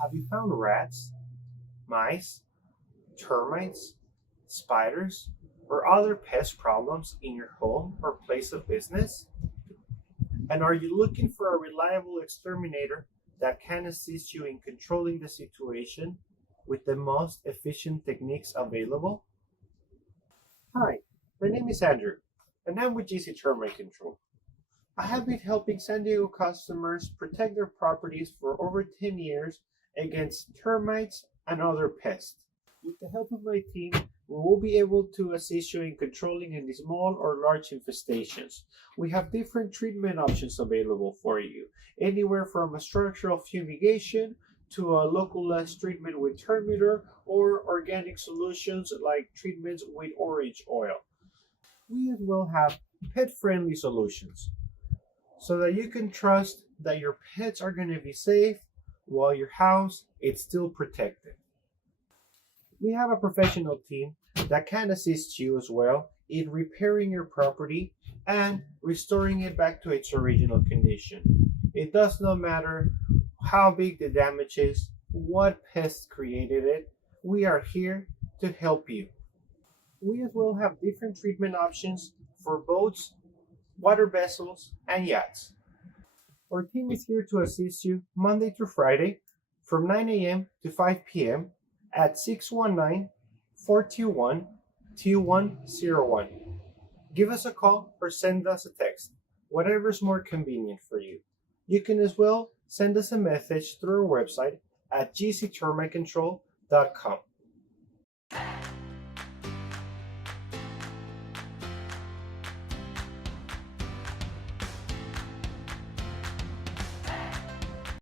Have you found rats, mice, termites, spiders, or other pest problems in your home or place of business? And are you looking for a reliable exterminator that can assist you in controlling the situation with the most efficient techniques available? Hi, my name is Andrew, and I'm with GC Termite Control. I have been helping San Diego customers protect their properties for over 10 years against termites and other pests. With the help of my team, we will be able to assist you in controlling any small or large infestations. We have different treatment options available for you, anywhere from a structural fumigation to a localized treatment with Termiter or organic solutions like treatments with orange oil. We as well have pet-friendly solutions so that you can trust that your pets are going to be safe while your house is still protected. We have a professional team that can assist you as well in repairing your property and restoring it back to its original condition. It does not matter how big the damage is, what pest created it, we are here to help you. We as well have different treatment options for boats, water vessels, and yachts. Our team is here to assist you Monday through Friday from 9 a.m. to 5 p.m. at 619-421-2101. Give us a call or send us a text, whatever is more convenient for you. You can as well send us a message through our website at gctermitecontrol.com.